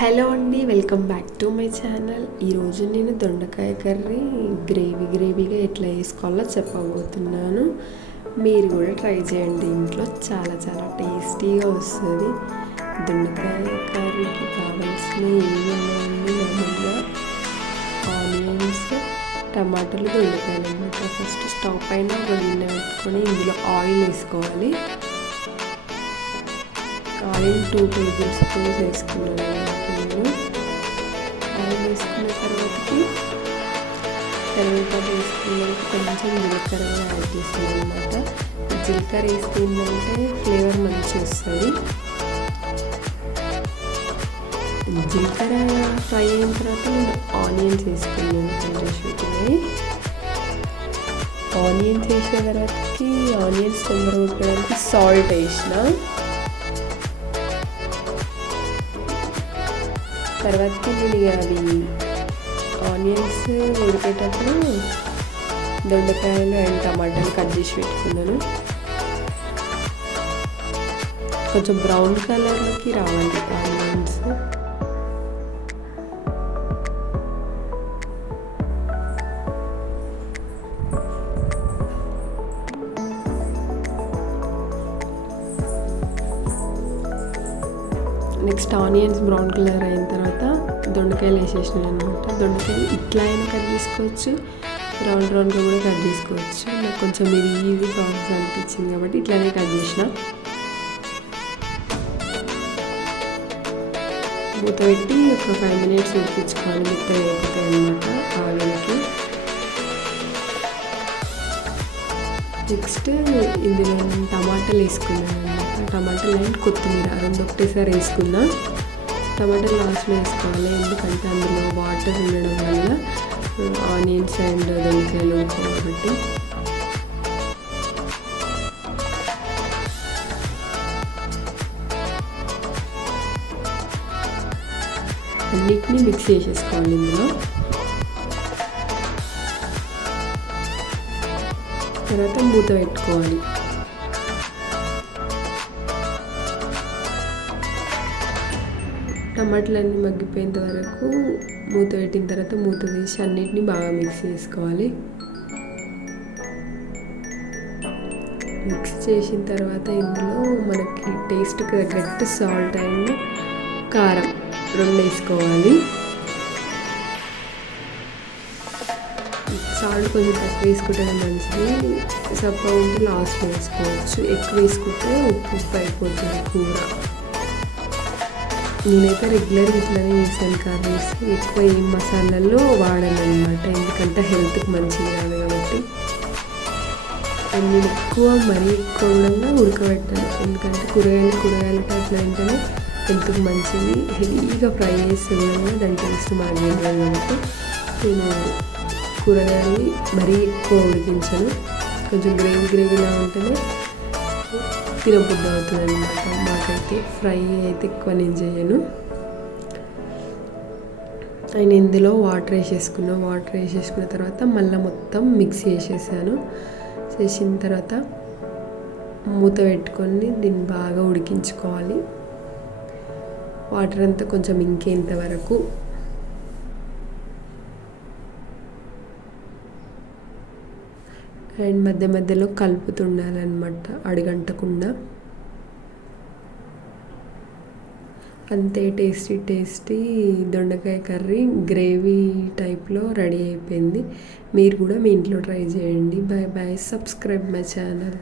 Hello అండి, welcome back to my channel. ఈరోజు నేను దొండకాయ కర్రీ గ్రేవీగా ఎట్లా వేసుకోవాలో చెప్పబోతున్నాను. మీరు కూడా ట్రై చేయండి, ఇంట్లో చాలా చాలా టేస్టీగా వస్తుంది. దొండకాయ కర్రీకి కావాల్సిన ఏమున్నాయండి, మామూలుగా ఆనియన్స్, టమాటాలు, దొండకాయలు అన్నమాట. ఫస్ట్ స్టవ్ పైన ఒక గిన్నె పెట్టుకొని ఇందులో ఆయిల్ వేసుకోవాలి. ఆయిల్ 2 టేబుల్ స్పూన్స్ వేసుకున్నాను అన్నమాట. నేను ఆయిల్ వేసుకున్న తర్వాతకి కరివేపాకు వేసుకున్నాక కొంచెం జీలకర్ర యాడ్ చేస్తాను అనమాట. జీలకర్ర వేసుకుందంటే ఫ్లేవర్ మంచిగా వస్తుంది. జీలకర్ర ఫ్రై అయిన తర్వాత నేను ఆనియన్స్ వేసుకున్నాను. ఆనియన్స్ వేసిన తర్వాతకి ఆనియన్స్ తొందరగా ఉడకడానికి సాల్ట్ వేసిన తర్వాతకి నేను అవి ఆనియన్స్ ఉడికేటప్పుడు దొండకాయలు అండ్ టమాటాలు కట్ చేసి పెట్టుకున్నాను. కొంచెం బ్రౌన్ కలర్లోకి రావాలి onions. Next onions brown colour అయిన తర్వాత దొండకాయలు వేసేసినాను అనమాట. దొండకాయలు ఇట్లా అయినా కట్ చేసుకోవచ్చు, రౌండ్గా కూడా కట్ చేసుకోవచ్చు. నాకు కొంచెం ఇది ఈజీ ప్రాసెస్ అనిపించింది కాబట్టి ఇట్లానే కట్ చేసిన. మూత పెట్టి ఒక 5 minutes ఉడికించుకోవాలి. మెత్తగా అయిపోతాయి అనమాట ఆవిరికి. నెక్స్ట్ ఇందులో టమాటాలు వేసుకున్నాను అనమాట. టమాటాలు అండ్ కొత్తిమీర రెండు ఒకటేసారి వేసుకున్నా. టమాటాలు లాస్ట్లో వేసుకోవాలి, ఎందుకంటే అందులో వాటర్ ఉండడం వల్ల ఆనియన్స్ అండ్ దొండకాయలు ఉంటాయి కాబట్టి. అన్నిటినీ మిక్స్ చేసేసుకోవాలి. ఇందులో తర్వాత మూత పెట్టుకోవాలి. టమాటాలన్నీ మగ్గిపోయేంత వరకు మూత పెట్టిన తర్వాత మూత తీసి అన్నిటినీ బాగా మిక్స్ చేసుకోవాలి. మిక్స్ చేసిన తర్వాత ఇందులో మనకి టేస్ట్కి తగ్గట్టు సాల్ట్ అండ్ కారం 2 వేసుకోవాలి. సాల్ట్ కొంచెం తక్కువ వేసుకుంటేనే మంచిది. సప్పగా ఉంటే లాస్ట్లో వేసుకోవచ్చు. ఎక్కువ వేసుకుంటే ఉప్పు అయిపోతుంది కూర. నేనైతే రెగ్యులర్గా ఇట్లానే చేసాను కర్రీస్. ఎక్కువ ఏం మసాలాల్లో వాడాను అనమాట, ఎందుకంటే హెల్త్కి మంచిది కాదు కాబట్టి. నేను మరీ ఎక్కువ కూడా ఉడకబెట్టాను, ఎందుకంటే కూరగాయలు టైప్లో ఏంటనే హెల్త్కి మంచిది. హెవీగా ఫ్రై చేస్తుంది కూడా దాని టేస్ట్ మారింది కాబట్టి నేను కూరగాయలు మరీ ఎక్కువ ఉడికించాను. కొంచెం గ్రేవీలా ఉంటేనే తినబుద్ధి అవుతుంది అనమాట. మాకైతే ఫ్రై అయితే ఎక్కువ నేను చేయను. అండ్ ఇందులో వాటర్ వేసేసుకున్న తర్వాత మళ్ళీ మొత్తం మిక్స్ చేసేసాను. చేసిన తర్వాత మూత పెట్టుకొని దీన్ని బాగా ఉడికించుకోవాలి. వాటర్ అంతా కొంచెం ఇంకేంత వరకు. అండ్ మధ్యలో కలుపుతుండాలన్నమాట, అడుగంటకుండా. అంతే టేస్టీ దొండకాయ కర్రీ గ్రేవీ టైప్లో రెడీ అయిపోయింది. మీరు కూడా మీ ఇంట్లో ట్రై చేయండి. Bye bye. Subscribe my channel.